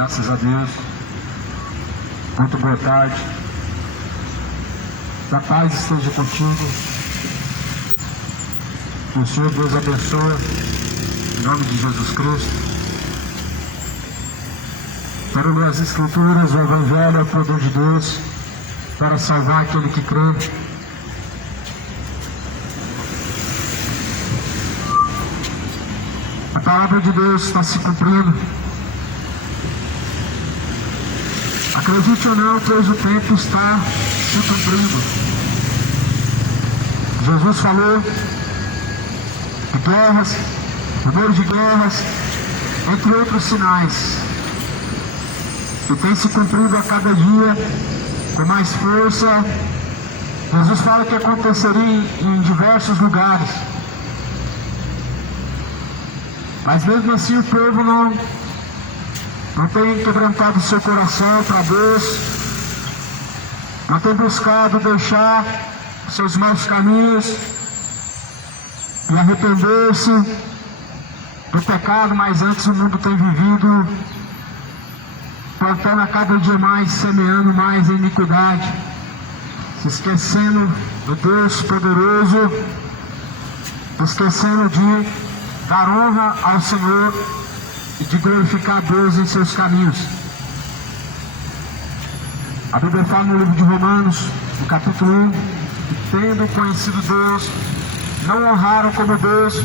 Graças a Deus. Muito boa tarde. Que a paz esteja contigo. Que o Senhor Deus abençoe. Em nome de Jesus Cristo. Quero ler as Escrituras, o Evangelho é o poder de Deus para salvar aquele que crê. A palavra de Deus está se cumprindo. Acredite ou não, pois o tempo está se cumprindo. Jesus falou de guerras, rumores de guerras, entre outros sinais. E tem se cumprido a cada dia com mais força. Jesus fala que aconteceria em diversos lugares. Mas mesmo assim o povo não tem quebrantado o seu coração para Deus, não tem buscado deixar seus maus caminhos e arrepender-se do pecado, mas antes o mundo tem vivido plantando a cada dia mais, semeando mais iniquidade, se esquecendo do Deus poderoso, esquecendo de dar honra ao Senhor e de glorificar a Deus em seus caminhos. A Bíblia fala no livro de Romanos, no capítulo 1, que tendo conhecido Deus, não honraram como Deus,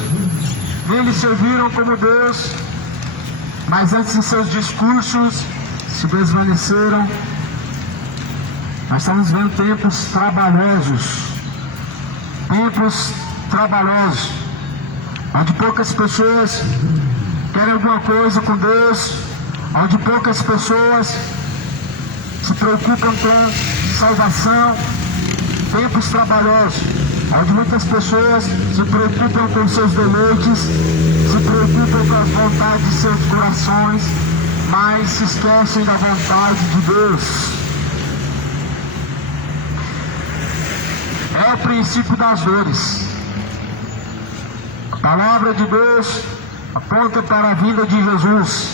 nem lhe serviram como Deus, mas antes em seus discursos se desvaneceram. Nós estamos vendo tempos trabalhosos, onde poucas pessoas querem alguma coisa com Deus, onde poucas pessoas se preocupam com salvação, tempos trabalhosos, onde muitas pessoas se preocupam com seus deleites, se preocupam com as vontades de seus corações, mas se esquecem da vontade de Deus. É o princípio das dores. A palavra de Deus aponta para a vinda de Jesus.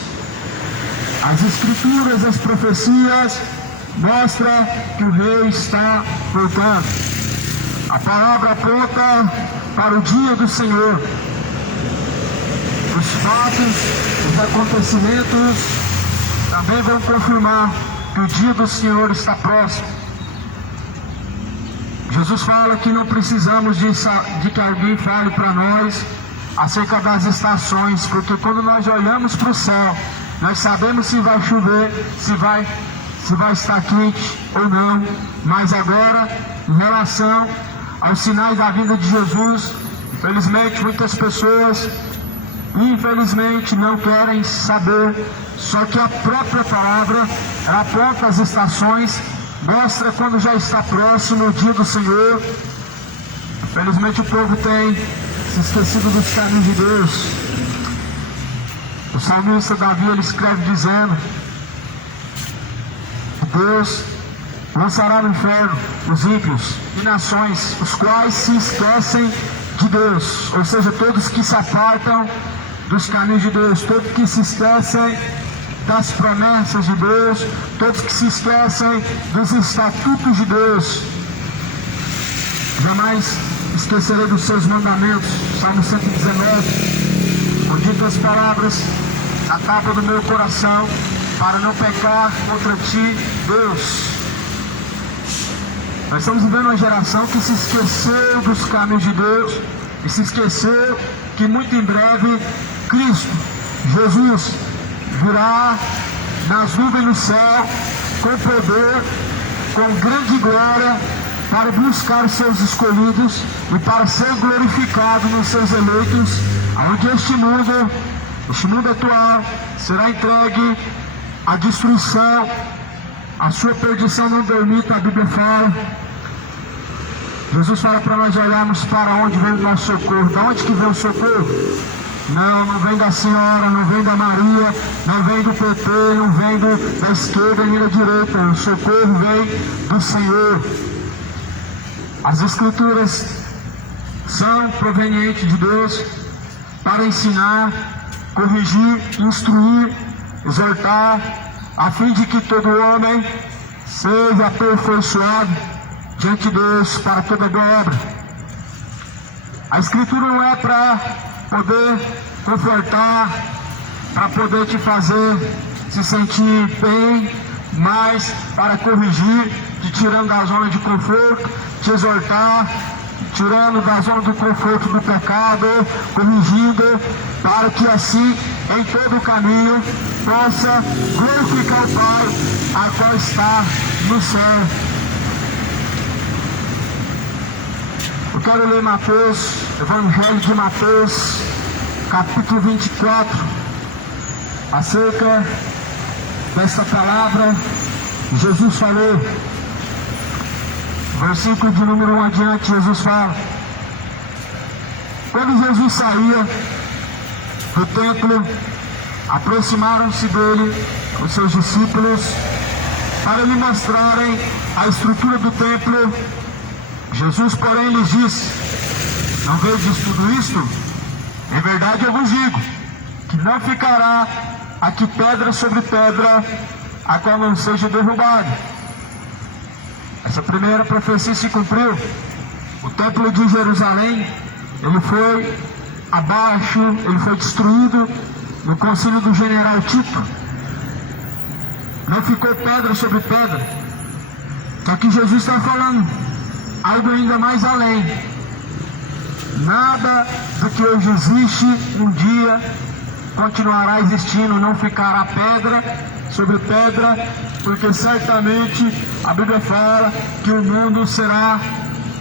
As Escrituras, as profecias mostram que o Rei está voltando. A palavra aponta para o dia do Senhor. Os fatos, os acontecimentos também vão confirmar que o dia do Senhor está próximo. Jesus fala que não precisamos de que alguém fale para nós acerca das estações, porque quando nós olhamos para o céu, nós sabemos se vai chover, se vai estar quente ou não. Mas agora, em relação aos sinais da vinda de Jesus, infelizmente muitas pessoas não querem saber. Só que a própria palavra, ela aponta as estações, mostra quando já está próximo o dia do Senhor. Infelizmente o povo tem se esquecido dos caminhos de Deus. O salmista Davi, ele escreve dizendo: Deus lançará no inferno os ímpios e nações, os quais se esquecem de Deus. Ou seja, todos que se apartam dos caminhos de Deus, todos que se esquecem das promessas de Deus, todos que se esquecem dos estatutos de Deus. Jamais esquecerei dos seus mandamentos. Salmo 119, com ditas palavras na tábua do meu coração, para não pecar contra ti, Deus. Nós estamos vivendo uma geração que se esqueceu dos caminhos de Deus e se esqueceu que muito em breve Cristo, Jesus, virá nas nuvens do céu com poder, com grande glória, para buscar os seus escolhidos e para ser glorificado nos seus eleitos, onde este mundo atual será entregue à destruição, a sua perdição não permita. A Bíblia fala, Jesus fala para nós olharmos para onde vem o nosso socorro. De onde que vem o socorro? Não vem da senhora, não vem da Maria, não vem do PT, não vem da esquerda nem da direita. O socorro vem do Senhor. As Escrituras são provenientes de Deus para ensinar, corrigir, instruir, exortar, a fim de que todo homem seja aperfeiçoado diante de Deus para toda boa obra. A Escritura não é para poder confortar, para poder te fazer se sentir bem, mas para corrigir, te tirando da zona de conforto, te exortar, tirando da zona do conforto do pecado, corrigindo, para que assim, em todo o caminho, possa glorificar o Pai, a qual está no céu. Eu quero ler Mateus, Evangelho de Mateus, capítulo 24, acerca desta palavra. Jesus falou, versículo de número 1 adiante, Jesus fala: quando Jesus saía do templo, aproximaram-se dele os seus discípulos para lhe mostrarem a estrutura do templo. Jesus, porém, lhes disse: não vedes tudo isto? Em verdade eu vos digo que não ficará aqui pedra sobre pedra, a qual não seja derrubada. Essa primeira profecia se cumpriu. O templo de Jerusalém, ele foi abaixo, ele foi destruído no concílio do general Tito. Não ficou pedra sobre pedra. Só que Jesus está falando algo ainda mais além. Nada do que hoje existe, um dia continuará existindo, não ficará pedra sobre pedra, porque certamente a Bíblia fala que o mundo será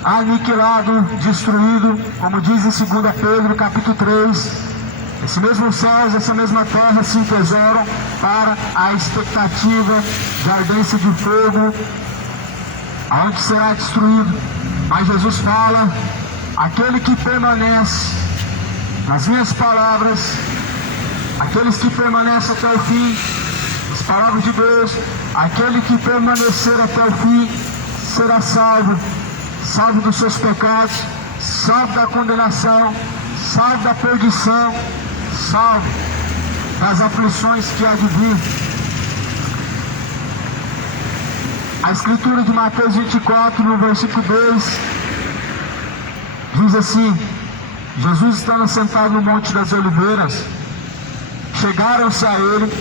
aniquilado, destruído, como diz em 2 Pedro capítulo 3, esse mesmo céus, essa mesma terra se entesouram para a expectativa de ardência de fogo, aonde será destruído. Mas Jesus fala: aquele que permanece nas minhas palavras, aqueles que permanecem até o fim, as palavras de Deus, aquele que permanecer até o fim será salvo, salvo dos seus pecados, salvo da condenação, salvo da perdição, salvo das aflições que há de vir. A Escritura de Mateus 24, no versículo 2, diz assim: Jesus estava sentado no Monte das Oliveiras, chegaram-se a ele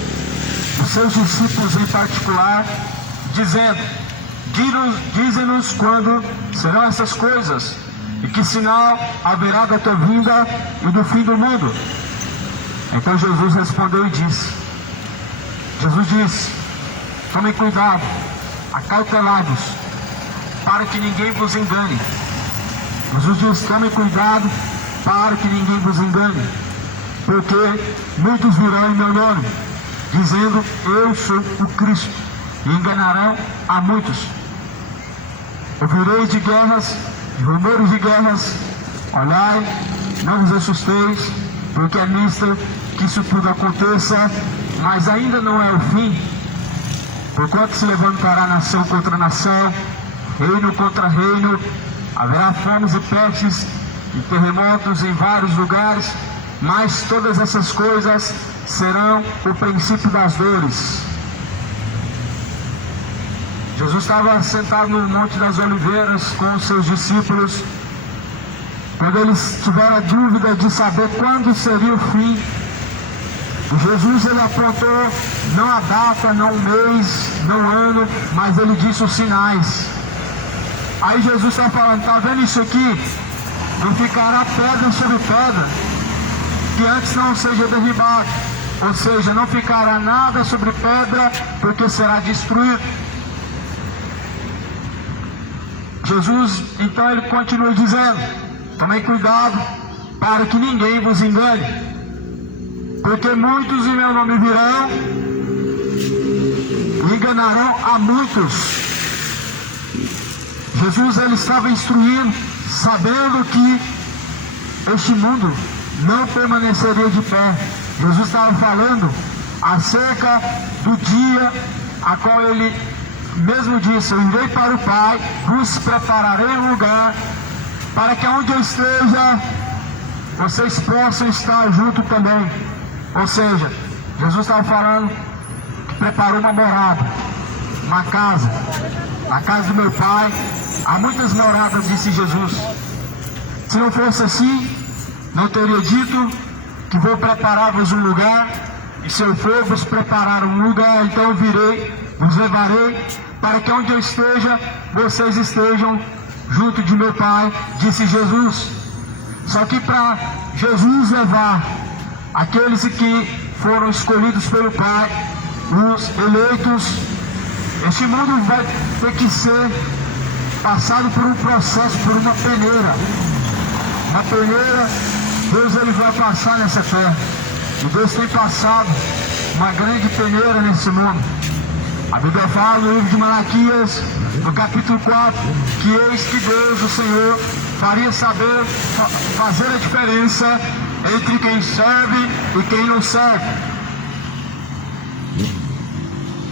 os seus discípulos em particular, dizendo: dize-nos quando serão essas coisas, e que sinal haverá da tua vinda e do fim do mundo. Então Jesus respondeu e disse: Jesus disse: tomem cuidado, acautelados, para que ninguém vos engane. Jesus disse: tomem cuidado, para que ninguém vos engane, porque muitos virão em meu nome, dizendo: eu sou o Cristo, e enganarão a muitos. Ouvireis de guerras, de rumores de guerras. Olhai, não vos assusteis, porque é nisto que isso tudo aconteça, mas ainda não é o fim. Porquanto se levantará nação contra nação, reino contra reino, haverá fomes e pestes e terremotos em vários lugares, mas todas essas coisas serão o princípio das dores. Jesus estava sentado no Monte das Oliveiras com os seus discípulos, quando eles tiveram a dúvida de saber quando seria o fim. Jesus, ele apontou não a data, não o mês, não o ano, mas ele disse os sinais. Aí Jesus está falando: está vendo isso aqui? Não ficará pedra sobre pedra que antes não seja derribado. Ou seja, não ficará nada sobre pedra, porque será destruído. Jesus, então, ele continua dizendo: tomem cuidado para que ninguém vos engane, porque muitos em meu nome virão e enganarão a muitos. Jesus, ele estava instruindo, sabendo que este mundo não permaneceria de pé. Jesus estava falando acerca do dia a qual ele mesmo disse: eu irei para o Pai, vos prepararei um lugar, para que onde eu esteja, vocês possam estar junto também. Ou seja, Jesus estava falando que preparou uma morada, uma casa. Na casa do meu Pai há muitas moradas, disse Jesus. Se não fosse assim, não teria dito que vou preparar-vos um lugar, e se eu for vos preparar um lugar, então eu virei, vos levarei, para que onde eu esteja, vocês estejam junto de meu Pai, disse Jesus. Só que para Jesus levar aqueles que foram escolhidos pelo Pai, os eleitos, este mundo vai ter que ser passado por um processo, por uma peneira. Uma peneira, Deus ele vai passar nessa terra. E Deus tem passado uma grande peneira nesse mundo. A Bíblia fala no livro de Malaquias, no capítulo 4, que eis que Deus, o Senhor, faria saber, fazer a diferença entre quem serve e quem não serve.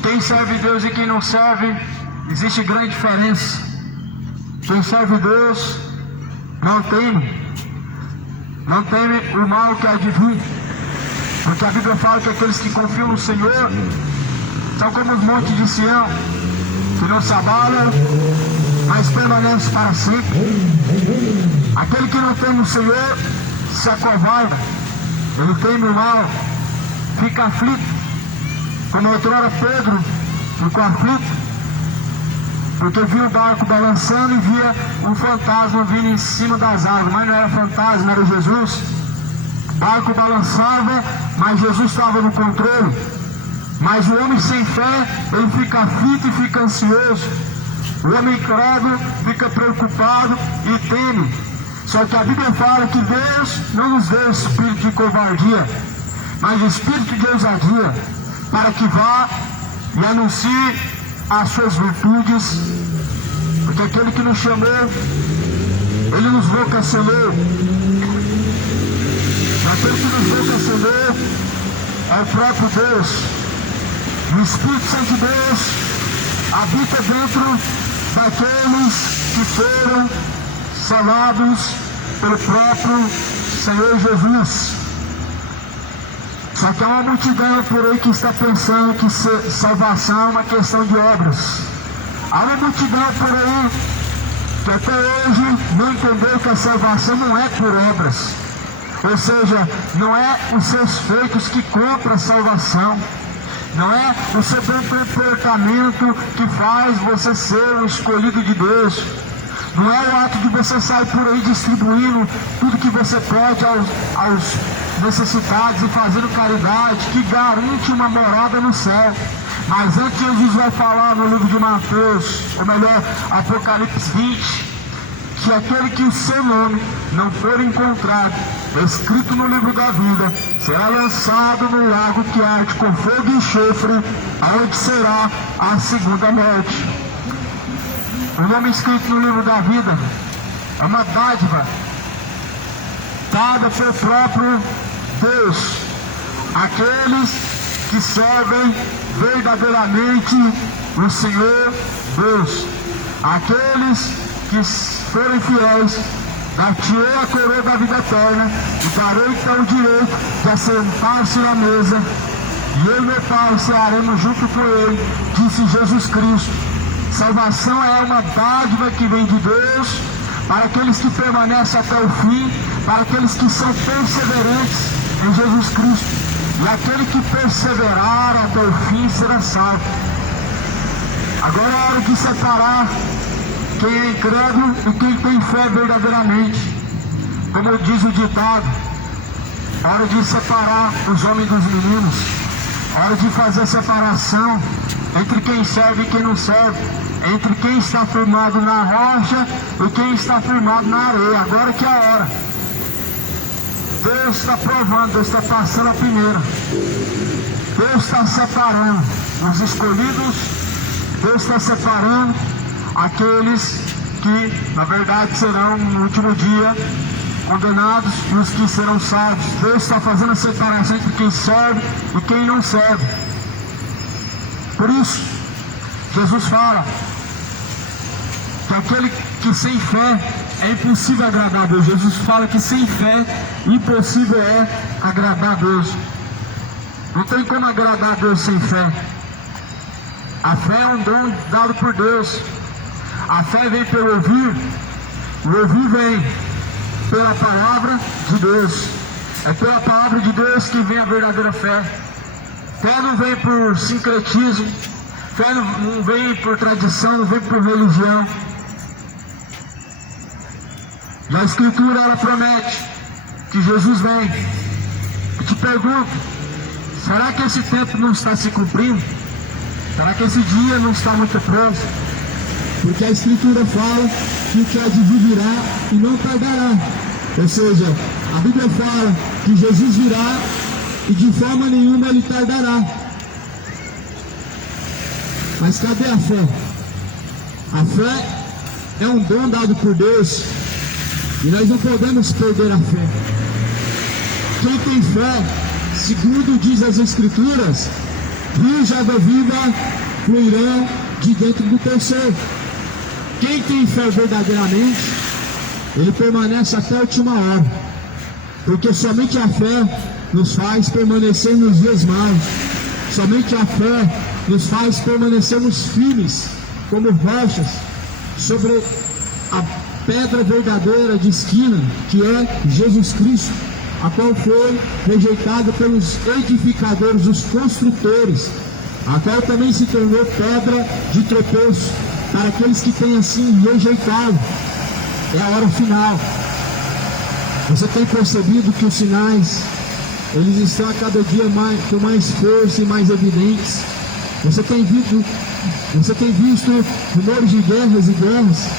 Quem serve Deus e quem não serve, existe grande diferença. Quem serve Deus não teme o mal que há de vir, porque a Bíblia fala que aqueles que confiam no Senhor são como os montes de Sião, que não se abalam, mas permanecem para sempre. Aquele que não teme o Senhor se acovarda, ele teme o mal, fica aflito, como outrora Pedro ficou aflito, porque via o barco balançando e via um fantasma vindo em cima das águas, mas não era fantasma, era Jesus. O barco balançava, mas Jesus estava no controle. Mas o homem sem fé, ele fica aflito e fica ansioso. O homem incrédulo fica preocupado e teme. Só que a Bíblia fala que Deus não nos deu espírito de covardia, mas espírito de ousadia, para que vá e anuncie as suas virtudes, porque aquele que nos chamou, ele nos vocacionou. Aquele que nos vocacionou é o próprio Deus. O Espírito Santo de Deus habita dentro daqueles que foram selados pelo próprio Senhor Jesus. Só que há uma multidão por aí que está pensando que salvação é uma questão de obras. Há uma multidão por aí que até hoje não entendeu que a salvação não é por obras. Ou seja, não é os seus feitos que compram a salvação. Não é o seu bom comportamento que faz você ser o escolhido de Deus. Não é o ato de você sair por aí distribuindo tudo que você pode aos necessitados e fazendo caridade, que garante uma morada no céu. Mas antes Jesus vai falar no livro de Mateus, ou melhor, Apocalipse 20, que aquele que o seu nome não for encontrado, escrito no livro da vida, será lançado no lago que arde com fogo e enxofre, aonde será a segunda morte. O nome escrito no livro da vida é uma dádiva dada pelo próprio Deus. Aqueles que servem verdadeiramente o Senhor Deus. Aqueles que forem fiéis, dar-te-ei a coroa da vida eterna, e darei então o direito de assentar-se na mesa, e eu e meu Pai cearemos junto com ele, disse Jesus Cristo. Salvação é uma dádiva que vem de Deus para aqueles que permanecem até o fim, para aqueles que são perseverantes em Jesus Cristo. E aquele que perseverar até o fim será salvo. Agora é hora de separar quem é incrédulo e quem tem fé verdadeiramente. Como diz o ditado, hora de separar os homens dos meninos, hora de fazer separação entre quem serve e quem não serve, entre quem está firmado na rocha e quem está firmado na areia. Agora que é a hora. Deus está provando, Deus está passando a peneira. Deus está separando os escolhidos, Deus está separando aqueles que, na verdade, serão no último dia condenados e os que serão salvos. Deus está fazendo a separação entre quem serve e quem não serve. Por isso, Jesus fala que aquele que sem fé é impossível agradar a Deus. Jesus fala que sem fé impossível é agradar a Deus. Não tem como agradar a Deus sem fé. A fé é um dom dado por Deus. A fé vem pelo ouvir, o ouvir vem pela palavra de Deus. É pela palavra de Deus que vem a verdadeira fé. Fé não vem por sincretismo, fé não vem por tradição, não vem por religião. E a Escritura, ela promete que Jesus vem. Eu te pergunto, será que esse tempo não está se cumprindo? Será que esse dia não está muito próximo? Porque a Escritura fala que o que há de vir virá e não tardará. Ou seja, a Bíblia fala que Jesus virá e de forma nenhuma ele tardará. Mas cadê a fé? A fé é um dom dado por Deus e nós não podemos perder a fé. Quem tem fé, segundo diz as Escrituras, rios de água viva fluirão de dentro do teu ser. Quem tem fé verdadeiramente, ele permanece até a última hora, porque somente a fé nos faz permanecer nos dias maus. Somente a fé nos faz permanecermos firmes como rochas sobre a pedra verdadeira de esquina, que é Jesus Cristo, a qual foi rejeitada pelos edificadores, os construtores, a qual também se tornou pedra de tropeço para aqueles que têm assim rejeitado. É a hora final. Você tem percebido que os sinais, eles estão a cada dia com mais força e mais evidentes. Você tem visto rumores de guerras e guerras.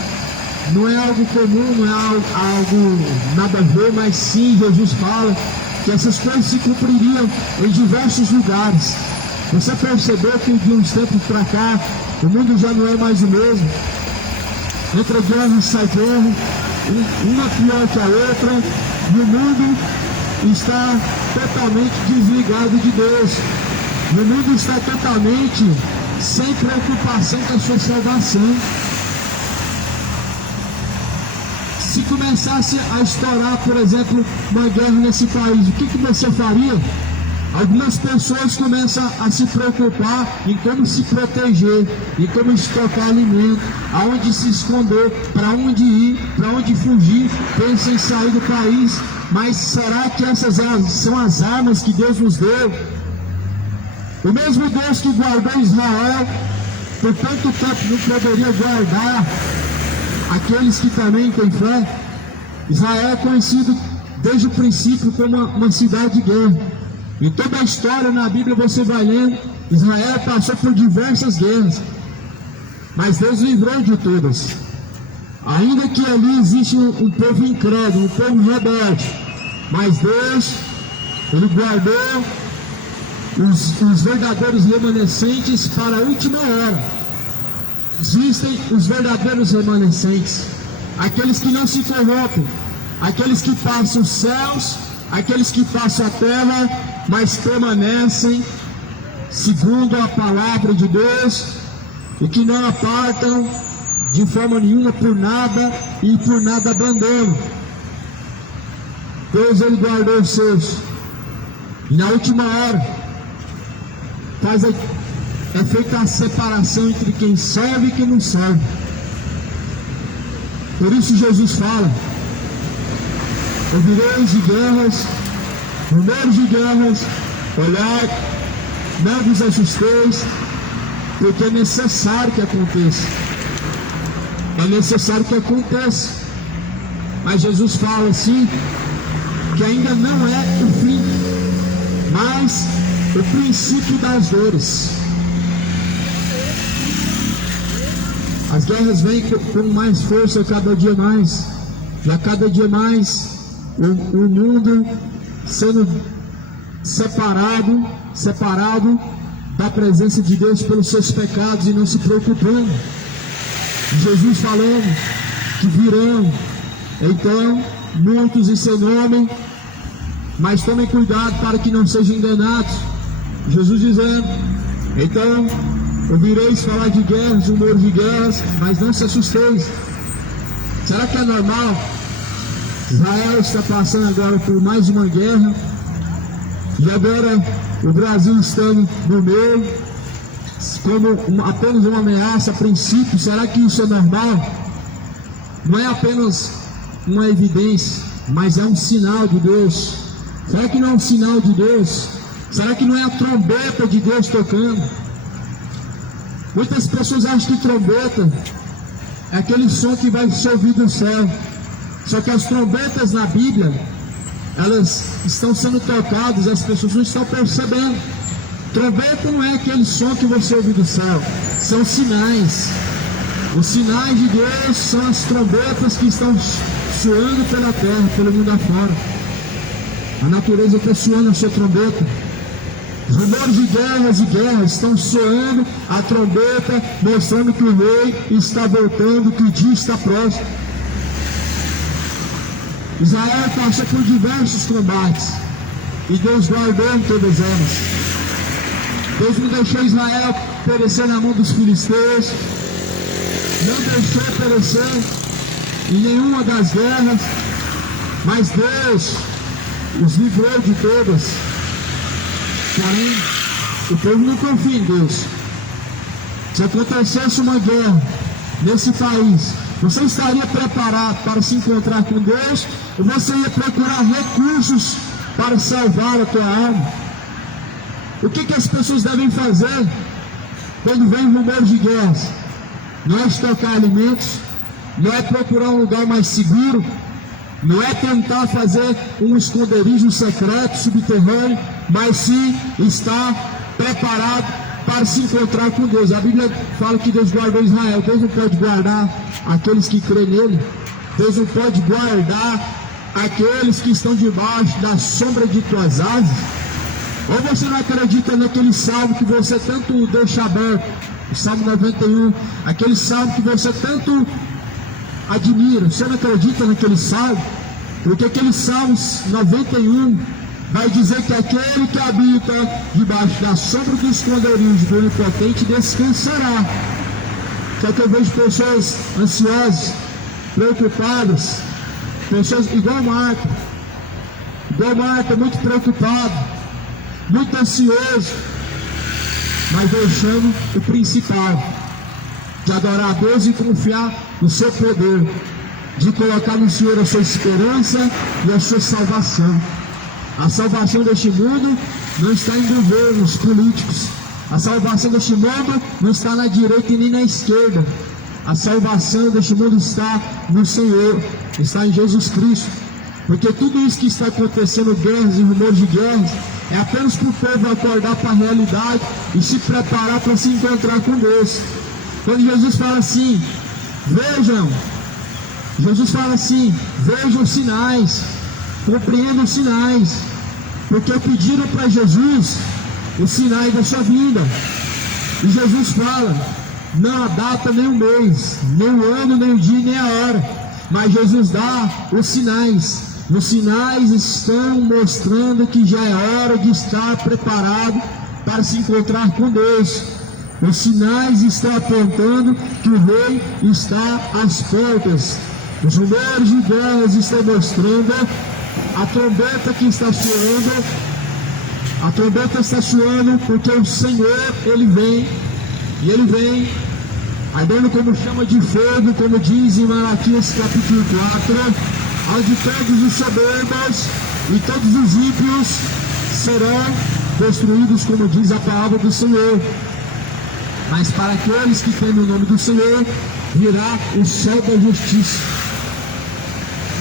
Não é algo comum, não é algo nada a ver, mas sim, Jesus fala que essas coisas se cumpririam em diversos lugares. Você percebeu que de uns tempos para cá, o mundo já não é mais o mesmo. Entra guerra e sai guerra, uma pior que a outra, e o mundo está totalmente desligado de Deus. O mundo está totalmente sem preocupação com a sua salvação. Se começasse a estourar, por exemplo, uma guerra nesse país, o que você faria? Algumas pessoas começam a se preocupar em como se proteger, em como estocar alimento, aonde se esconder, para onde ir, para onde fugir, pensam em sair do país. Mas será que essas são as armas que Deus nos deu? O mesmo Deus que guardou Israel por tanto tempo não poderia guardar aqueles que também têm fé? Israel é conhecido desde o princípio como uma cidade de guerra. Em toda a história na Bíblia você vai lendo, Israel passou por diversas guerras, mas Deus livrou de todas. Ainda que ali existe um povo incrédulo, um povo rebelde, mas Deus, Ele guardou os verdadeiros remanescentes para a última hora. Existem os verdadeiros remanescentes, aqueles que não se corrompem, aqueles que passam os céus, aqueles que passam a terra, mas permanecem segundo a palavra de Deus e que não apartam de forma nenhuma por nada e por nada abandonam. Deus, Ele guardou os seus, e na última hora é feita a separação entre quem serve e quem não serve. Por isso Jesus fala: ouvireis de guerras, rumores de guerras, olhai, não vos assusteis, porque é necessário que aconteça. É necessário que aconteça. Mas Jesus fala assim, que ainda não é o fim, mas o princípio das dores. As guerras vêm com mais força cada dia mais. E a cada dia mais o mundo sendo separado da presença de Deus pelos seus pecados e não se preocupando. Jesus falando que virão então muitos em seu nome, mas tomem cuidado para que não sejam enganados. Jesus dizendo: então ouvireis falar de guerras, rumores de guerras, mas não se assusteis. Será que é normal? Israel está passando agora por mais uma guerra, e agora o Brasil estando no meio. como apenas uma ameaça a princípio. Será que isso é normal? Não é apenas uma evidência, mas é um sinal de Deus. Será que não é um sinal de Deus? Será que não é a trombeta de Deus tocando? Muitas pessoas acham que trombeta é aquele som que vai se ouvir do céu. Só que as trombetas na Bíblia, elas estão sendo tocadas e as pessoas não estão percebendo. Trombeta não é aquele som que você ouve do céu, são sinais. Os sinais de Deus são as trombetas que estão soando pela terra, pelo mundo afora. A natureza está soando a sua trombeta. Rumores de guerras e guerras estão soando a trombeta, mostrando que o rei está voltando, que o dia está próximo. Israel passou por diversos combates e Deus guardou em todas elas. Deus não deixou Israel perecer na mão dos filisteus, não deixou perecer em nenhuma das guerras, mas Deus os livrou de todas. Porém, o povo não confia em Deus. Se acontecesse uma guerra nesse país, você estaria preparado para se encontrar com Deus, ou você ia procurar recursos para salvar a tua alma? O que as pessoas devem fazer quando vem rumores de guerras? Não é estocar alimentos, não é procurar um lugar mais seguro, não é tentar fazer um esconderijo secreto, subterrâneo, mas sim estar preparado para se encontrar com Deus. A Bíblia fala que Deus guardou Israel. Deus não pode guardar aqueles que creem nele. Deus não pode guardar aqueles que estão debaixo da sombra de tuas asas. Ou você não acredita naquele salmo que você tanto deixa aberto, o Salmo 91, aquele salmo que você tanto admira? Você não acredita naquele salmo? Porque aquele Salmo 91 vai dizer que aquele que habita debaixo da sombra do esconderijo do Onipotente descansará. Só que eu vejo pessoas ansiosas, preocupadas, pessoas igual Marta, muito preocupado, muito ansioso, mas deixando o principal, de adorar a Deus e confiar no seu poder, de colocar no Senhor a sua esperança e a sua salvação. A salvação deste mundo não está em governos políticos. A salvação deste mundo não está na direita e nem na esquerda. A salvação deste mundo está no Senhor, está em Jesus Cristo. Porque tudo isso que está acontecendo, guerras e rumores de guerras, é apenas para o povo acordar para a realidade e se preparar para se encontrar com Deus. Quando Jesus fala assim, vejam os sinais, compreendam os sinais, porque pediram para Jesus os sinais da sua vinda. E Jesus fala, não a data, nem o mês, nem o ano, nem o dia, nem a hora, mas Jesus dá os sinais. Os sinais estão mostrando que já é hora de estar preparado para se encontrar com Deus. Os sinais estão apontando que o rei está às portas. Os rumores de guerras estão mostrando a trombeta que está soando. A trombeta está soando porque o Senhor, Ele vem, e Ele vem ardendo como chama de fogo, como diz em Malaquias capítulo 4, onde todos os soberbos e todos os ímpios serão destruídos, como diz a palavra do Senhor. Mas para aqueles que temem o nome do Senhor, virá o sol da justiça.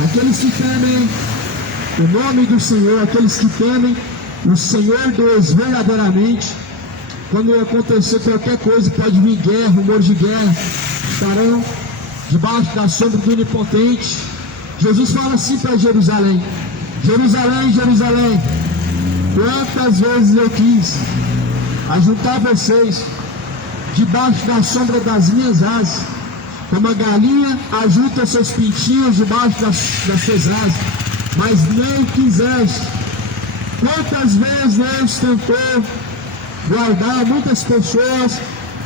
Aqueles que temem o nome do Senhor, aqueles que temem o Senhor Deus verdadeiramente, quando acontecer qualquer coisa, pode vir guerra, rumores de guerra, estarão debaixo da sombra do Onipotente. Jesus fala assim para Jerusalém: Jerusalém, Jerusalém, quantas vezes eu quis ajuntar vocês debaixo da sombra das minhas asas, como a galinha ajunta seus pintinhos debaixo das suas asas, mas não quiseste. Quantas vezes Deus tentou guardar muitas pessoas,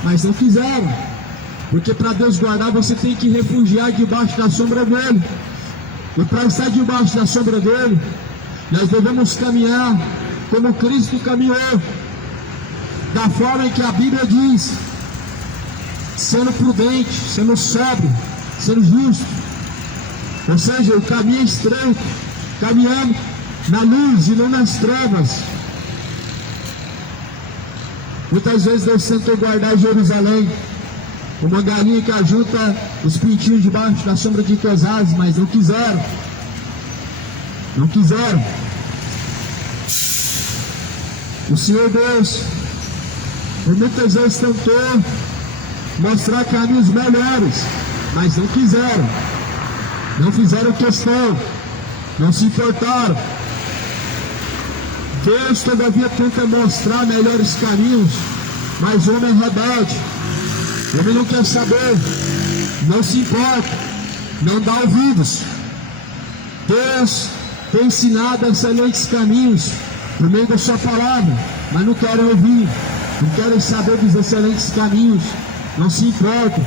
mas não quiseram, porque para Deus guardar você tem que refugiar debaixo da sombra dele. E para estar debaixo da sombra dele, nós devemos caminhar como Cristo caminhou. da forma em que a Bíblia diz, sendo prudente, sendo sóbrio, sendo justo. Ou seja, o caminho é estreito, caminhando na luz e não nas trevas. Muitas vezes Deus tentou guardar Jerusalém, uma galinha que ajunta os pintinhos debaixo da sombra de teus asas, mas não quiseram. Não quiseram. O Senhor Deus, por muitas vezes tentou mostrar caminhos melhores, mas não quiseram. Não fizeram questão, não se importaram. Deus todavia tenta mostrar melhores caminhos, mas o homem é rebelde. O homem não quer saber, não se importa, não dá ouvidos. Deus tem ensinado excelentes caminhos por meio da sua palavra, mas não querem ouvir, não querem saber dos excelentes caminhos, não se importam.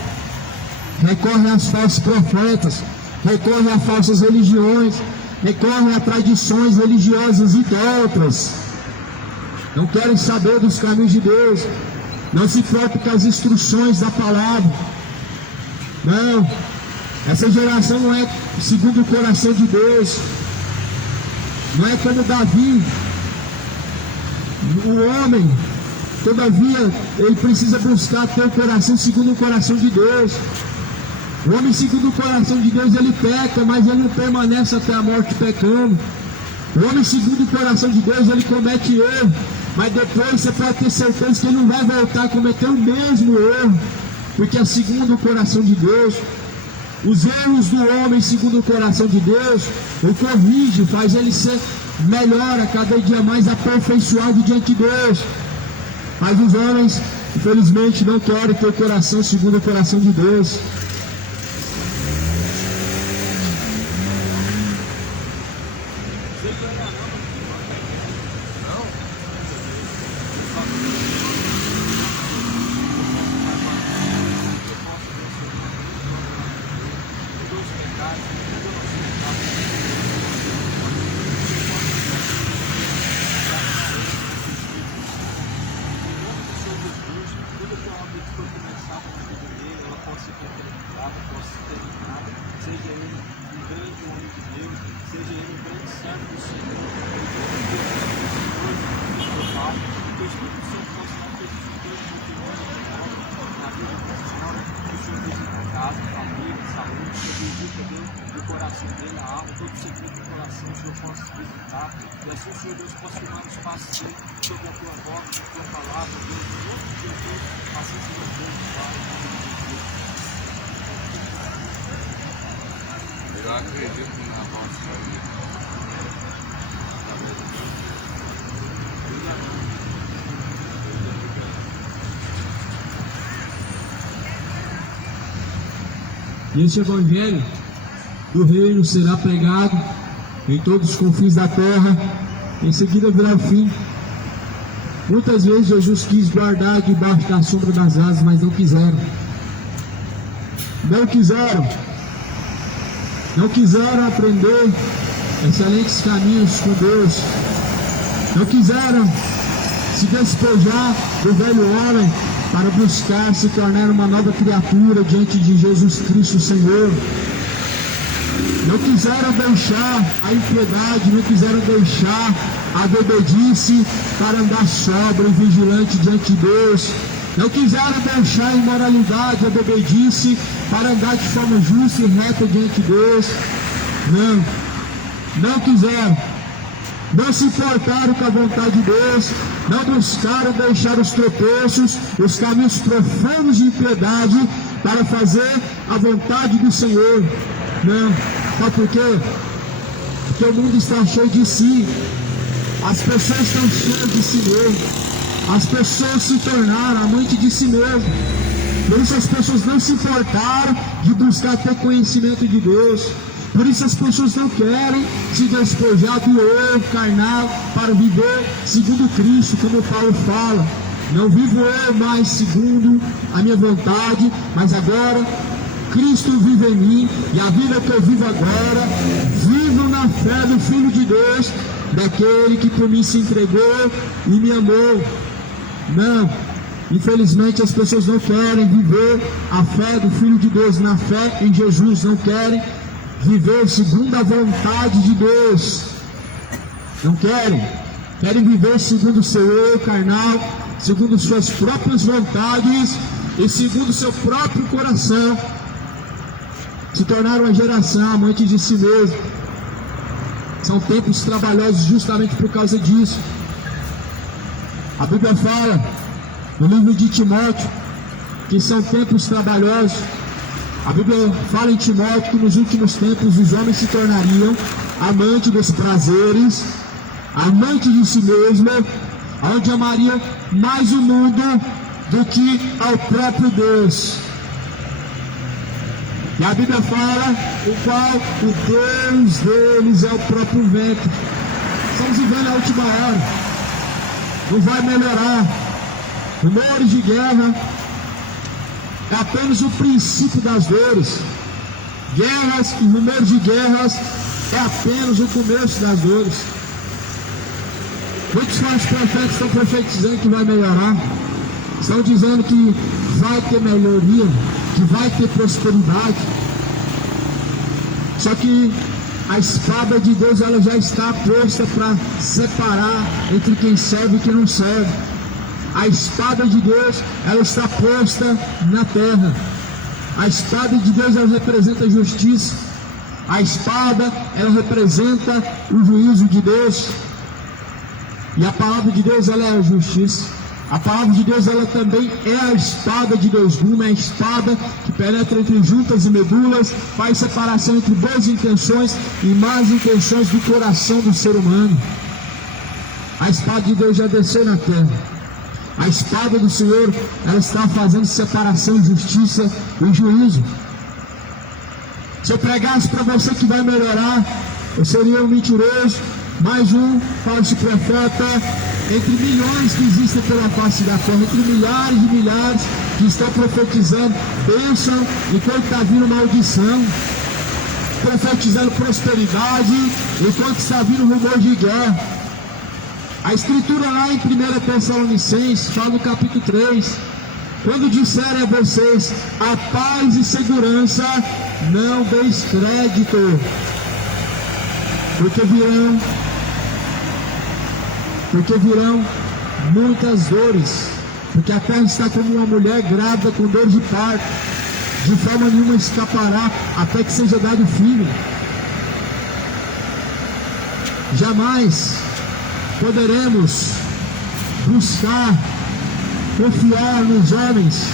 Recorrem aos falsos profetas, recorrem a falsas religiões, recorrem a tradições religiosas idólatras. Não querem saber dos caminhos de Deus, não se importam com as instruções da palavra. Não, essa geração não é segundo o coração de Deus, não é como Davi. O homem, todavia, ele precisa buscar ter o coração segundo o coração de Deus. O homem segundo o coração de Deus, ele peca, mas ele não permanece até a morte pecando. O homem segundo o coração de Deus, ele comete erro, mas depois você pode ter certeza que ele não vai voltar a cometer o mesmo erro, porque é segundo o coração de Deus. Os erros do homem segundo o coração de Deus, o corrige, faz ele ser melhor a cada dia mais, aperfeiçoado diante de Deus. Mas os homens, infelizmente, não querem ter o coração segundo o coração de Deus. Seja ele um grande homem de Deus, seja ele um grande servo do Senhor, que o Espírito Santo possa dar todos os coisas na vida cristã, que o Senhor visite a casa, a família, a saúde, que o Senhor visite Deus do coração dele, a alma, todo o segredo do coração, o Senhor possa visitar, e assim o Senhor Deus possa tomar um espaço dele sobre a tua voz, a tua palavra, Deus, em nome de Jesus, assim seja Deus, Pai, em nome de Jesus. Eu acredito na nossa vida. E este evangelho do reino será pregado em todos os confins da terra, em seguida virá o fim. Muitas vezes Jesus quis guardar debaixo da sombra das asas, mas não quiseram. Não quiseram. Não quiseram aprender excelentes caminhos com Deus. Não quiseram se despojar do velho homem para buscar se tornar uma nova criatura diante de Jesus Cristo Senhor. Não quiseram deixar a impiedade, não quiseram deixar a bebedice para andar sóbrio e vigilante diante de Deus. Não quiseram deixar a imoralidade, a bebedice, para andar de forma justa e reta diante de Deus. Não quiseram. Não se importaram com a vontade de Deus. Não buscaram deixar os tropeços, os caminhos profanos de impiedade, para fazer a vontade do Senhor. Não. Sabe por quê? Porque o mundo está cheio de si. As pessoas estão cheias de si mesmo. As pessoas se tornaram amantes de si mesmo. Por isso as pessoas não se importaram de buscar ter conhecimento de Deus. Por isso as pessoas não querem se despojar do eu carnal para viver segundo Cristo, como Paulo fala. Não vivo eu mais segundo a minha vontade, mas agora Cristo vive em mim, e a vida que eu vivo agora, vivo na fé do Filho de Deus, daquele que por mim se entregou e me amou. Não, infelizmente as pessoas não querem viver a fé do Filho de Deus, na fé em Jesus, não querem viver segundo a vontade de Deus, não querem viver segundo o seu eu carnal, segundo suas próprias vontades e segundo o seu próprio coração. Se tornaram uma geração amante de si mesmo. São tempos trabalhosos justamente por causa disso. A Bíblia fala no livro de Timóteo que são tempos trabalhosos. A Bíblia fala em Timóteo que nos últimos tempos os homens se tornariam amantes dos prazeres, amantes de si mesmo, onde amariam mais o mundo do que ao próprio Deus. E a Bíblia fala o qual o Deus deles é o próprio vento. Estamos vivendo a última hora. Não vai melhorar. Rumores de guerra é apenas o princípio das dores. Guerras e rumores de guerras é apenas o começo das dores. Muitos falsos profetas estão profetizando que vai melhorar. Estão dizendo que vai ter melhoria, que vai ter prosperidade. Só que a espada de Deus ela já está posta para separar entre quem serve e quem não serve. A espada de Deus ela está posta na terra. A espada de Deus ela representa a justiça. A espada ela representa o juízo de Deus. E a palavra de Deus ela é a justiça. A palavra de Deus ela também é a espada de Deus gume, é a espada que penetra entre juntas e medulas, faz separação entre boas intenções e más intenções do coração do ser humano. A espada de Deus já desceu na terra. A espada do Senhor ela está fazendo separação, justiça e juízo. Se eu pregasse para você que vai melhorar, eu seria um mentiroso, mais um falso profeta, entre milhões que existem pela face da terra, entre milhares e milhares que estão profetizando bênção enquanto está vindo maldição, profetizando prosperidade enquanto está vindo rumor de guerra. A escritura lá em 1 Tessalonicenses fala no capítulo 3: quando disserem a vocês a paz e segurança, não deis crédito, porque virão muitas dores, porque a terra está como uma mulher grávida com dor de parto, de forma nenhuma escapará até que seja dado filho. Jamais poderemos buscar confiar nos homens,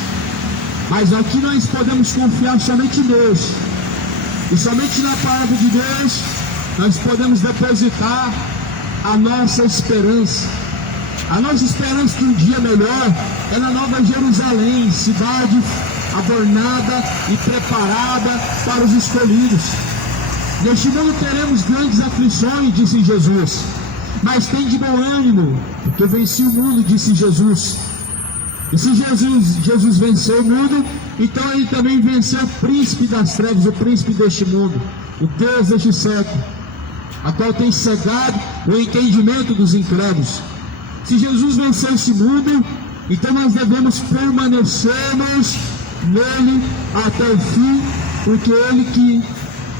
mas aqui nós podemos confiar somente em Deus, e somente na palavra de Deus nós podemos depositar a nossa esperança. A nossa esperança que um dia melhor é na Nova Jerusalém, cidade adornada e preparada para os escolhidos. Neste mundo teremos grandes aflições, disse Jesus, mas tem de bom ânimo, porque venci o mundo, disse Jesus. E se Jesus venceu o mundo, então ele também venceu o príncipe das trevas, o príncipe deste mundo, o Deus deste século, a qual tem cegado o entendimento dos incrédulos. Se Jesus venceu esse mundo, então nós devemos permanecermos nele até o fim, porque ele que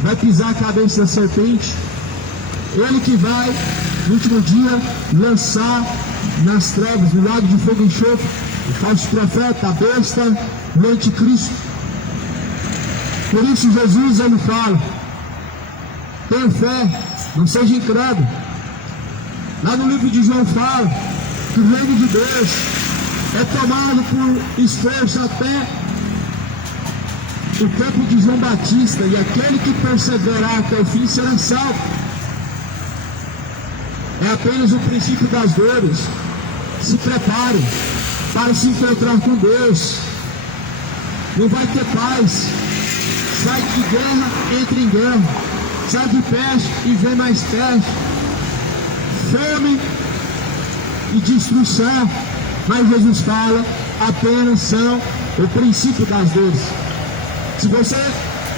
vai pisar a cabeça da serpente, ele que vai no último dia lançar nas trevas, no lago de fogo e enxofre, o falso profeta, a besta, o anticristo. Por isso Jesus ele fala: tenha fé, não seja incrédulo. Lá no livro de João fala que o reino de Deus é tomado por esforço até o tempo de João Batista, e aquele que perseverar até o fim será salvo. É apenas o princípio das dores. Se prepare para se encontrar com Deus. Não vai ter paz. Sai de guerra, entra em guerra. Sai de peste e vem mais peste. Fome e destruição. Mas Jesus fala, apenas são o princípio das dores. Se você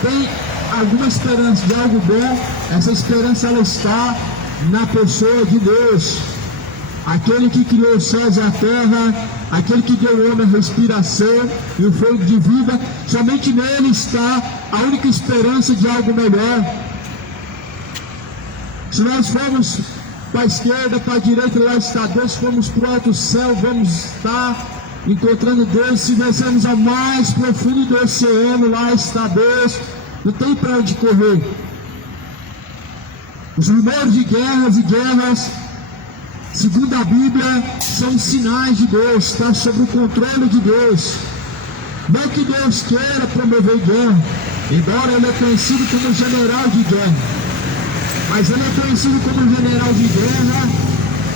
tem alguma esperança de algo bom, essa esperança ela está na pessoa de Deus, aquele que criou os céus e a terra, aquele que deu ao homem a respiração e o fogo de vida, somente nele está a única esperança de algo melhor. Se nós formos para a esquerda, para a direita, lá está Deus. Se formos para o alto céu, vamos estar encontrando Deus. Se descermos ao mais profundo do oceano, lá está Deus. Não tem para onde correr. Os rumores de guerras e guerras, segundo a Bíblia, são sinais de Deus, está sob o controle de Deus. Não que Deus queira promover guerra, embora ele é conhecido como general de guerra, mas ele é conhecido como general de guerra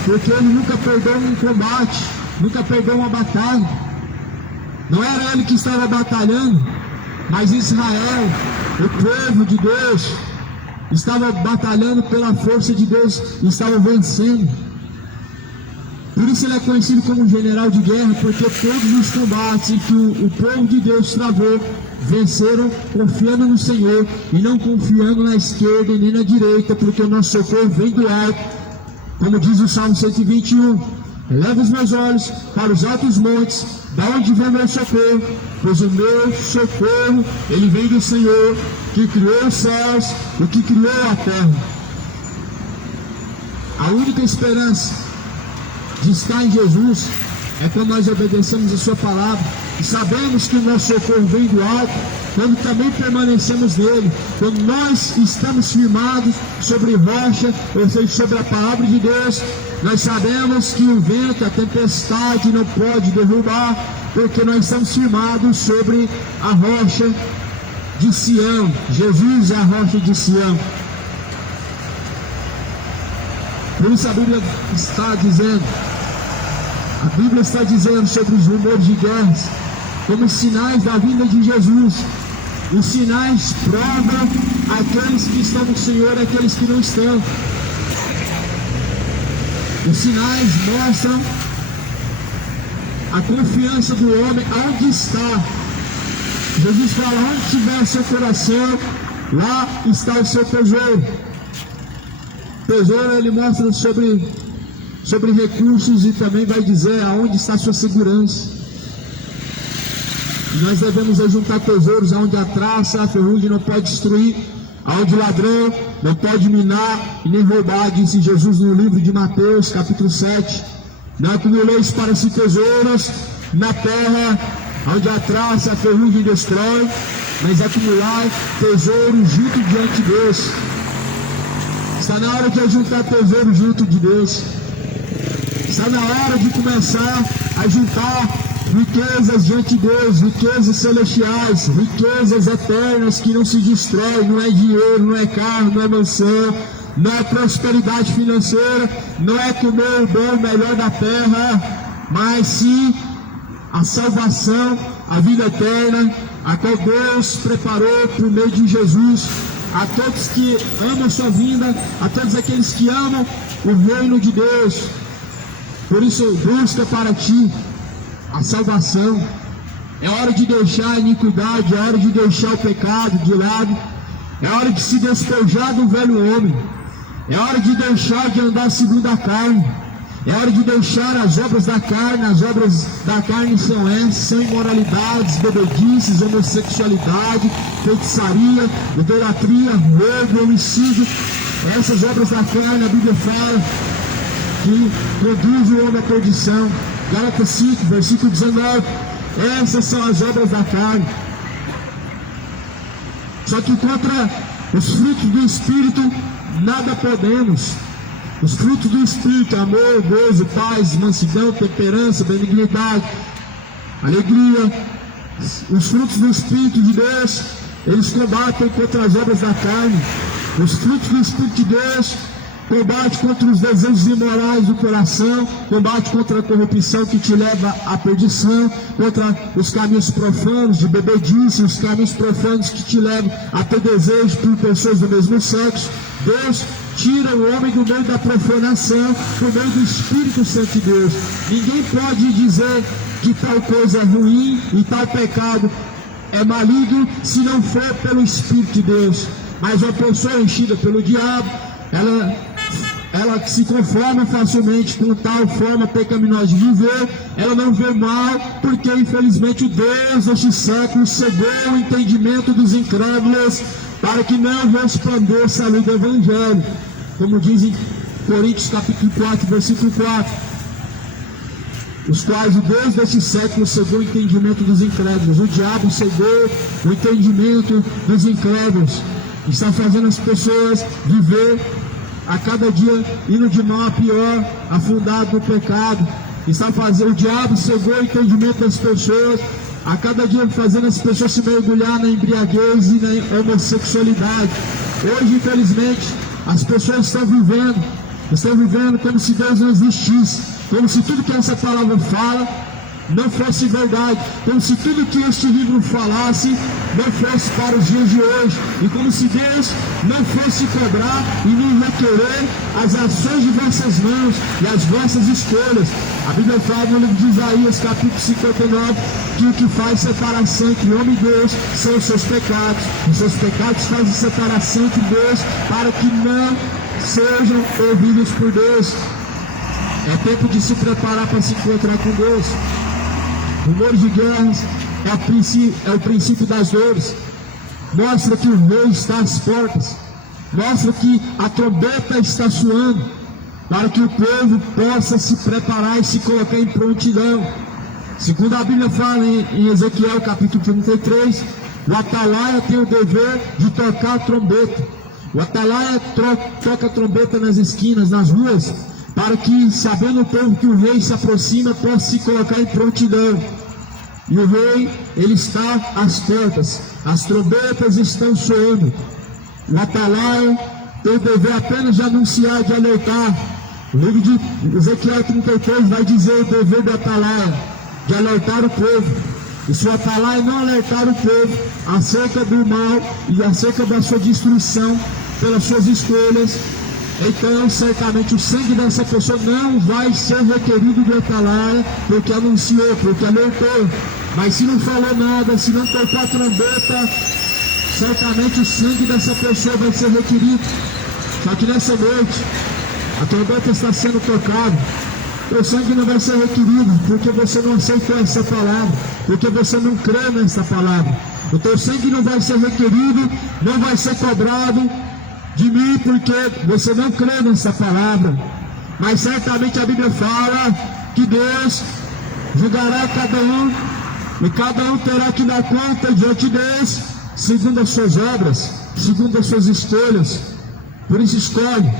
porque ele nunca perdeu um combate, nunca perdeu uma batalha. Não era ele que estava batalhando, mas Israel, o povo de Deus, estava batalhando pela força de Deus e estava vencendo. Por isso ele é conhecido como general de guerra, porque todos os combates em que o povo de Deus travou, venceram confiando no Senhor e não confiando na esquerda e nem na direita, porque o nosso socorro vem do alto. Como diz o Salmo 121, eleva os meus olhos para os altos montes, da onde vem o meu socorro, pois o meu socorro, ele vem do Senhor, que criou os céus e que criou a terra. A única esperança de estar em Jesus é quando nós obedecemos a sua palavra e sabemos que o nosso socorro vem do alto, quando também permanecemos nele, quando nós estamos firmados sobre rocha, ou seja, sobre a palavra de Deus. Nós sabemos que o vento, a tempestade não pode derrubar, porque nós estamos firmados sobre a rocha de Sião. Jesus é a rocha de Sião. Por isso a Bíblia está dizendo sobre os rumores de guerras como sinais da vinda de Jesus. Os sinais provam aqueles que estão no Senhor e aqueles que não estão. Os sinais mostram a confiança do homem aonde está. Jesus fala: onde tiver seu coração, lá está o seu tesouro. Tesouro ele mostra sobre recursos e também vai dizer aonde está a sua segurança. E nós devemos juntar tesouros aonde a traça, a ferrugem não pode destruir, aonde o ladrão não pode minar e nem roubar, disse Jesus no livro de Mateus, capítulo 7. Não acumuleis para si tesouros na terra, onde a traça, a ferrugem destrói, mas acumulai tesouros junto diante de Deus. Está na hora de juntar tesouros junto de Deus. Está na hora de começar a juntar riquezas diante de Deus, riquezas celestiais, riquezas eternas que não se destroem. Não é dinheiro, não é carro, não é mansão, não é prosperidade financeira, não é comer o bom, o melhor da terra, mas sim a salvação, a vida eterna, a qual Deus preparou por meio de Jesus a todos que amam sua vinda, a todos aqueles que amam o reino de Deus. Por isso, busca para ti a salvação. É hora de deixar a iniquidade, é hora de deixar o pecado de lado, é hora de se despojar do velho homem, é hora de deixar de andar segundo a carne, é hora de deixar as obras da carne. As obras da carne são essas: são imoralidades, bebedices, homossexualidade, feitiçaria, idolatria, roubo, homicídio. Essas obras da carne, a Bíblia fala que conduz o homem à perdição. Gálatas 5, versículo 19. Essas são as obras da carne. Só que contra os frutos do Espírito nada podemos. Os frutos do Espírito: amor, gozo, paz, mansidão, temperança, benignidade, alegria. Os frutos do Espírito de Deus, eles combatem contra as obras da carne. Os frutos do Espírito de Deus combate contra os desejos imorais do coração, combate contra a corrupção que te leva à perdição, contra os caminhos profanos de bebedice, os caminhos profanos que te levam a ter desejo por pessoas do mesmo sexo. Deus tira o homem do meio da profanação por meio do Espírito Santo de Deus. Ninguém pode dizer que tal coisa é ruim e tal pecado é maligno se não for pelo Espírito de Deus. Mas uma pessoa enchida pelo diabo, ela se conforma facilmente com tal forma pecaminosa de viver, ela não vê mal, porque infelizmente o Deus deste século cegou o entendimento dos incrédulos para que não resplandeça a luz do Evangelho, como diz em Coríntios capítulo 4, versículo 4, os quais o Deus deste século cegou o entendimento dos incrédulos. O diabo cegou o entendimento dos incrédulos, está fazendo as pessoas viver a cada dia indo de mal a pior, afundado no pecado. O diabo cegou o entendimento das pessoas, a cada dia fazendo as pessoas se mergulhar na embriaguez e na homossexualidade. Hoje, infelizmente, as pessoas estão vivendo como se Deus não existisse, como se tudo que essa palavra fala não fosse verdade, como se tudo que este livro falasse não fosse para os dias de hoje, e como se Deus não fosse cobrar e nem requerer as ações de vossas mãos e as vossas escolhas. A Bíblia fala no livro de Isaías, capítulo 59, que o que faz separação entre homem e Deus são os seus pecados. Os seus pecados fazem separação entre Deus para que não sejam ouvidos por Deus. É tempo de se preparar para se encontrar com Deus. Rumores de guerras é o princípio das dores. Mostra que o rei está às portas. Mostra que a trombeta está soando, para que o povo possa se preparar e se colocar em prontidão. Segundo a Bíblia fala em Ezequiel capítulo 33, o atalaia tem o dever de tocar a trombeta. O atalaia toca a trombeta nas esquinas, nas ruas, para que, sabendo o povo que o rei se aproxima, possa se colocar em prontidão. E o rei, ele está às portas, as trombetas estão soando. O atalaia tem o dever apenas de anunciar, de alertar. O livro de Ezequiel 33 vai dizer o dever do atalaia, de alertar o povo. E se o atalaia não alertar o povo acerca do mal e acerca da sua destruição pelas suas escolhas, então certamente o sangue dessa pessoa não vai ser requerido do atalaia, porque anunciou, porque alertou. Mas se não falou nada, se não tocou a trombeta, certamente o sangue dessa pessoa vai ser requerido. Só que nessa noite, a trombeta está sendo tocada, o sangue não vai ser requerido, porque você não aceitou essa palavra, porque você não crê nessa palavra. O teu sangue não vai ser requerido, não vai ser cobrado de mim, porque você não crê nessa palavra. Mas certamente a Bíblia fala que Deus julgará cada um, e cada um terá que dar conta diante de Deus, segundo as suas obras, segundo as suas escolhas. Por isso escolhe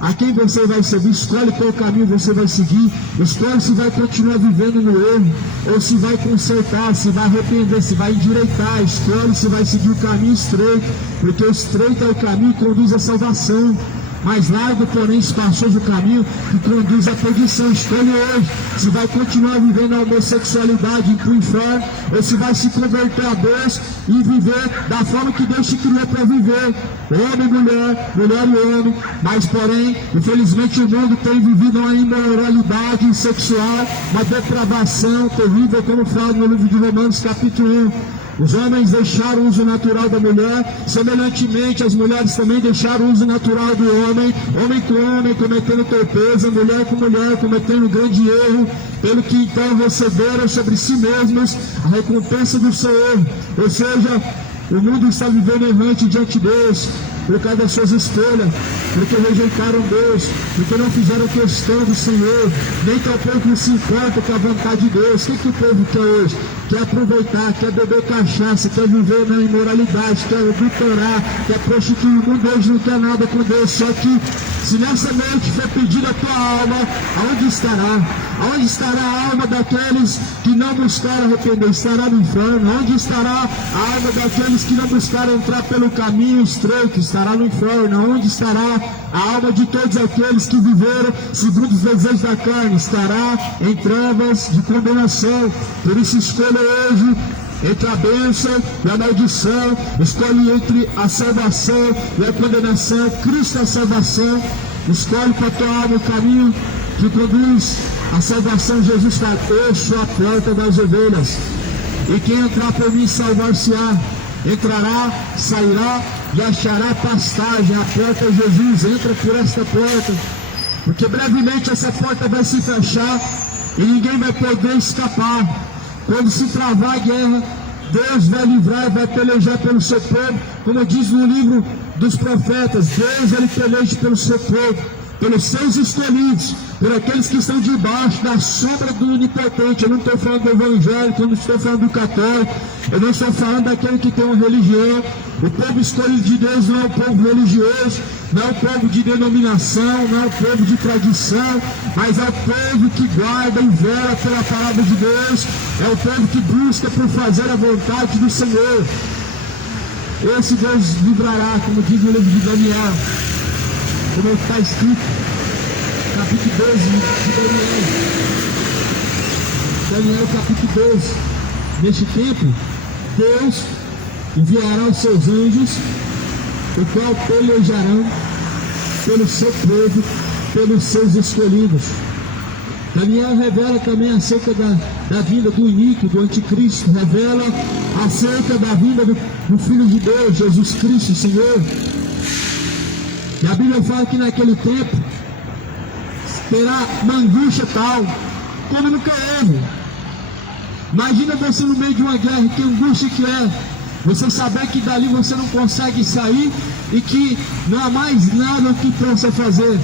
a quem você vai seguir, escolhe qual caminho você vai seguir, escolhe se vai continuar vivendo no erro, ou se vai consertar, se vai arrepender, se vai endireitar, escolhe se vai seguir o caminho estreito, porque o estreito é o caminho que conduz à salvação, mais largo, porém espaçoso o caminho que conduz à perdição. Escolhe hoje se vai continuar vivendo a homossexualidade para o inferno, ou se vai se converter a Deus e viver da forma que Deus te criou para viver, homem e mulher, mulher e homem. Mas porém, infelizmente o mundo tem vivido uma imoralidade sexual, uma depravação terrível, como fala no livro de Romanos capítulo 1. Os homens deixaram o uso natural da mulher, semelhantemente as mulheres também deixaram o uso natural do homem, homem com homem cometendo torpeza, mulher com mulher cometendo grande erro, pelo que então receberam sobre si mesmos a recompensa do seu erro. Ou seja, o mundo está vivendo errante diante de Deus, por causa das suas escolhas, porque rejeitaram Deus, porque não fizeram questão do Senhor, nem tampouco se importa com a vontade de Deus. O que o povo quer hoje? Quer aproveitar, quer beber cachaça, quer viver na imoralidade, quer adulterar, quer prostituir o mundo hoje, não quer nada com Deus. Só que se nessa noite for pedida a tua alma, aonde estará? Aonde estará a alma daqueles que não buscaram arrepender? Estará no inferno. Onde estará a alma daqueles que não buscaram entrar pelo caminho estreito? Estará no inferno. Onde estará a alma de todos aqueles que viveram segundo os desejos da carne? Estará em trevas de condenação. Por isso escolha hoje entre a bênção e a maldição, escolhe entre a salvação e a condenação. Cristo é a salvação. Escolhe para a tua alma o caminho que conduz a salvação. Jesus fala: eu sou a porta das ovelhas, e quem entrar por mim salvar-se-á. Entrará, sairá e achará pastagem. A porta é Jesus. Entra por esta porta. porque brevemente essa porta vai se fechar e ninguém vai poder escapar. Quando se travar a guerra, Deus vai livrar e vai pelejar pelo seu povo, como diz no livro dos profetas. Deus, ele peleja pelo seu povo, pelos seus escolhidos, por aqueles que estão debaixo da sombra do onipotente. Eu não estou falando do evangélico, eu não estou falando do católico, eu não estou falando daquele que tem uma religião. O povo escolhido de Deus não é um povo religioso, não é um povo de denominação, não é um povo de tradição, mas é o povo que guarda e vela pela palavra de Deus, é o povo que busca por fazer a vontade do Senhor. Esse Deus livrará, como diz no livro de Daniel, como está escrito, capítulo 12 de Daniel capítulo 12. Neste tempo, Deus enviará os seus anjos, o qual pelejarão pelo seu povo, pelos seus escolhidos. Daniel revela também acerca da vinda do iníquo, do anticristo, revela acerca da vinda do Filho de Deus, Jesus Cristo, Senhor. E a Bíblia fala que naquele tempo terá uma angústia tal, como nunca houve. Imagina você no meio de uma guerra, que angústia que é você saber que dali você não consegue sair e que não há mais nada que possa fazer.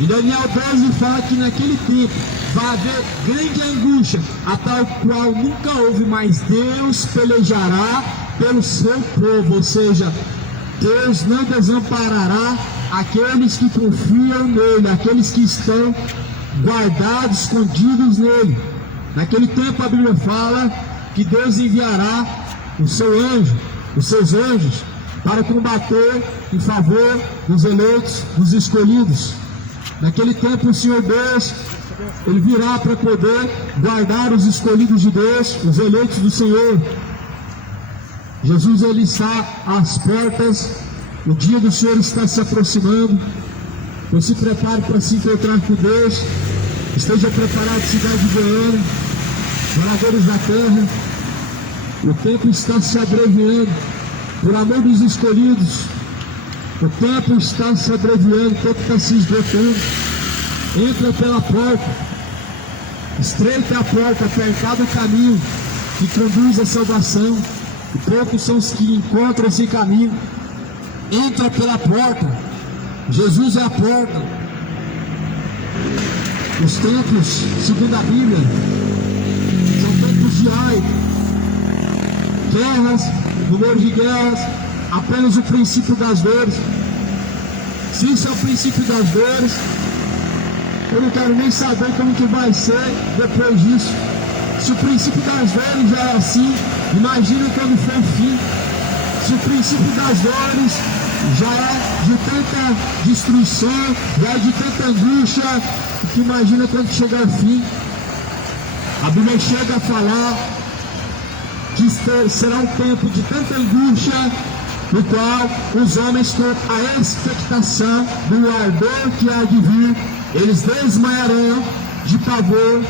E Daniel 12 fala que naquele tempo vai haver grande angústia, a tal qual nunca houve, mas Deus pelejará pelo seu povo, ou seja, Deus não desamparará aqueles que confiam nele, aqueles que estão guardados, escondidos nele. Naquele tempo a Bíblia fala que Deus enviará o seu anjo, os seus anjos, para combater em favor dos eleitos, dos escolhidos. Naquele tempo o Senhor Deus, ele virá para poder guardar os escolhidos de Deus, os eleitos do Senhor. Jesus, ele está às portas, o dia do Senhor está se aproximando. Então se prepare para se encontrar com Deus. Esteja preparado, cidade de Goiânia, moradores da terra. O tempo está se abreviando, por amor dos escolhidos. O tempo está se abreviando, o tempo está se esgotando. Entra pela porta, estreita a porta, apertado o caminho que conduz à salvação. E poucos são os que encontram esse caminho. Entra pela porta, Jesus é a porta. Os tempos, segundo a Bíblia, são tempos de ai, guerras, rumores de guerras, apenas o princípio das dores. Se isso é o princípio das dores, eu não quero nem saber como que vai ser depois disso. Se o princípio das dores já é assim, imagina quando for o fim. Se o princípio das dores já é de tanta destruição, já é de tanta angústia, que imagina quando chegar o fim. A Bíblia chega a falar que será um tempo de tanta angústia, no qual os homens, com a expectação do ardor que há de vir, eles desmaiarão de pavor.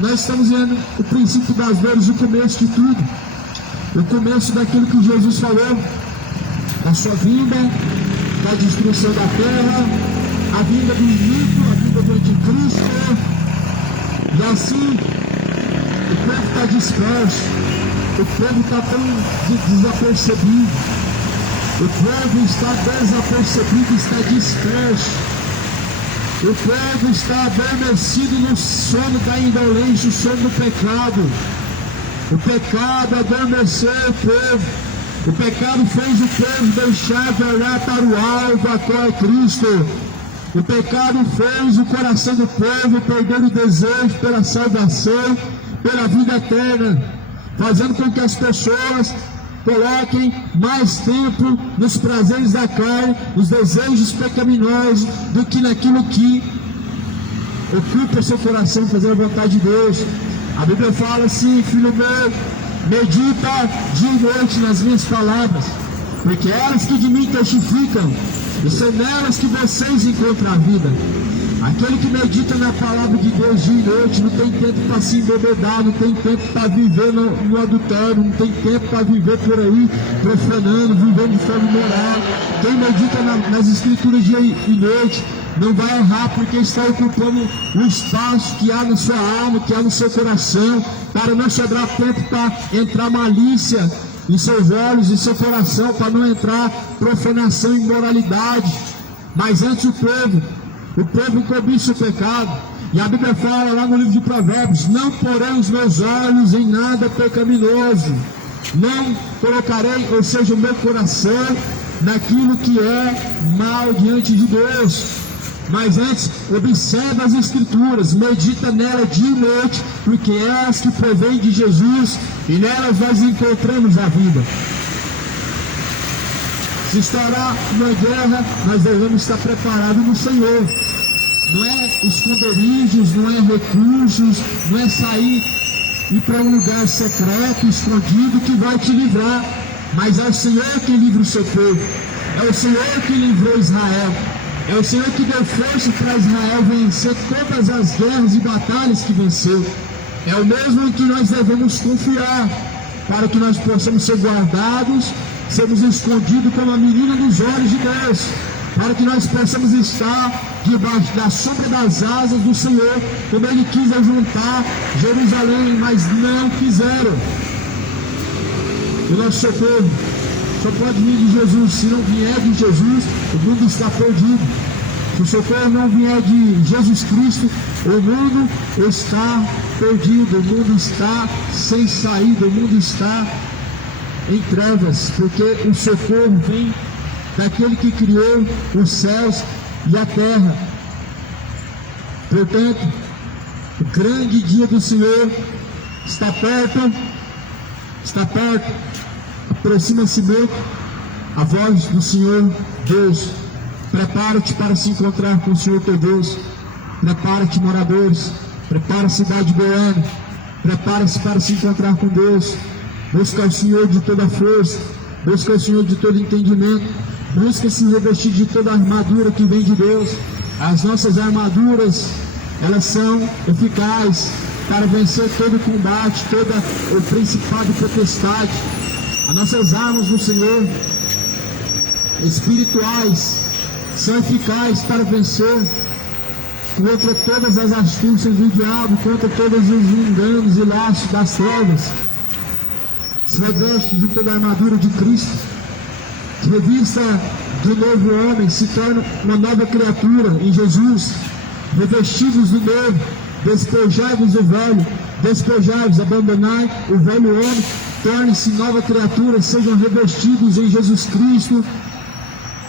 Nós estamos vendo o princípio das dores, o começo de tudo, o começo daquilo que Jesus falou, da sua vinda, da destruição da terra, a vinda do iníquo, a vinda do anticristo. E assim o povo está disperso, o povo está tão desapercebido, o povo está desapercebido, está disperso, o povo está adormecido no sono da indolência, o sono do pecado. O pecado adormeceu o povo, o pecado fez o povo deixar de olhar para o alvo, a qual é Cristo. O pecado fez o coração do povo perder o desejo pela salvação, pela vida eterna, fazendo com que as pessoas coloquem mais tempo nos prazeres da carne, nos desejos pecaminosos, do que naquilo que ocupa o seu coração, fazer a vontade de Deus. A Bíblia fala assim: filho meu, medita dia e noite nas minhas palavras, porque elas que de mim testificam, e são nelas que vocês encontram a vida. Aquele que medita na palavra de Deus dia e noite não tem tempo para se embebedar, não tem tempo para viver no adultério, não tem tempo para viver por aí profanando, vivendo de forma imoral. Quem medita nas escrituras dia e noite não vai errar, porque está ocupando o espaço que há na sua alma, que há no seu coração, para não sobrar tempo para entrar malícia em seus olhos, em seu coração, para não entrar profanação e imoralidade. Mas antes o povo cobiça o pecado. E a Bíblia fala lá no livro de Provérbios: não porei os meus olhos em nada pecaminoso, não colocarei, ou seja, o meu coração naquilo que é mal diante de Deus. Mas antes, observa as Escrituras, medita nela dia e noite, porque é as que provém de Jesus, e nelas nós encontramos a vida. Se estará uma guerra, nós devemos estar preparados no Senhor. Não é esconderijos, não é recursos, não é sair ir para um lugar secreto, escondido, que vai te livrar. Mas é o Senhor que livra o seu povo. É o Senhor que livrou Israel. É o Senhor que deu força para Israel vencer todas as guerras e batalhas que venceu. É o mesmo em que nós devemos confiar, para que nós possamos ser guardados, sermos escondidos como a menina dos olhos de Deus, para que nós possamos estar debaixo da sombra das asas do Senhor, como Ele quis ajuntar Jerusalém, mas não quiseram. O nosso socorro só pode vir de Jesus. Se não vier de Jesus, o mundo está perdido. Se o socorro não vier de Jesus Cristo, o mundo está perdido, o mundo está sem saída, o mundo está em trevas, porque o socorro vem daquele que criou os céus e a terra. Portanto, o grande dia do Senhor está perto, aproxima-se muito a voz do Senhor Deus. Prepara-te para se encontrar com o Senhor teu Deus. Prepara-te, moradores. Prepara a cidade de Goiânia. Prepara-se para se encontrar com Deus. Busca o Senhor de toda força. Busca o Senhor de todo entendimento. Busca se revestir de toda a armadura que vem de Deus. As nossas armaduras, elas são eficazes para vencer todo o combate, todo o principado e potestade. As nossas armas do Senhor, espirituais, são eficazes para vencer contra todas as astúcias do diabo, contra todos os enganos e laços das trevas. Se reveste de toda a armadura de Cristo, se revista do novo homem, se torna uma nova criatura em Jesus. Revestidos do novo, despojai-vos do velho, despojai-vos, abandonai o velho homem, torne-se nova criatura, sejam revestidos em Jesus Cristo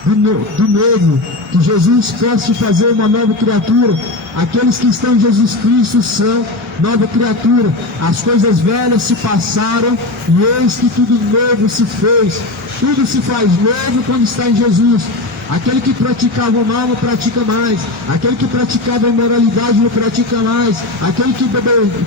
do novo, que Jesus possa fazer uma nova criatura. Aqueles que estão em Jesus Cristo são nova criatura. As coisas velhas se passaram e eis que tudo novo se fez. Tudo se faz novo quando está em Jesus. Aquele que praticava o mal não pratica mais. Aquele que praticava a imoralidade não pratica mais. Aquele que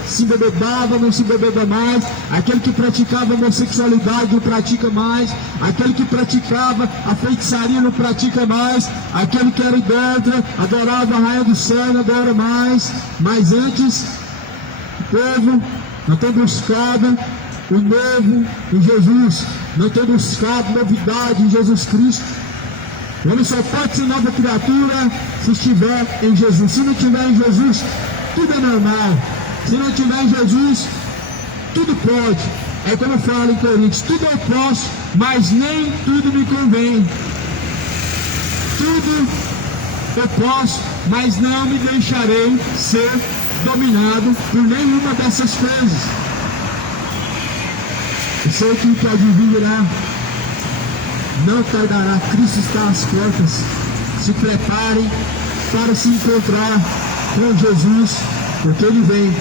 se embebedava não se embebeda mais. Aquele que praticava a homossexualidade não pratica mais. Aquele que praticava a feitiçaria não pratica mais. Aquele que era idólatra, adorava a rainha do céu, não adora mais. Mas antes, o povo não tem buscado o novo em Jesus, não tem buscado novidade em Jesus Cristo. O homem só pode ser nova criatura se estiver em Jesus. Se não estiver em Jesus, tudo é normal. Se não estiver em Jesus, tudo pode. É como fala em Coríntios: tudo eu posso, mas nem tudo me convém. Tudo eu posso, mas não me deixarei ser dominado por nenhuma dessas coisas. Eu sei que o que há de vir virá, não tardará. Cristo está às portas. Se preparem para se encontrar com Jesus, porque Ele vem.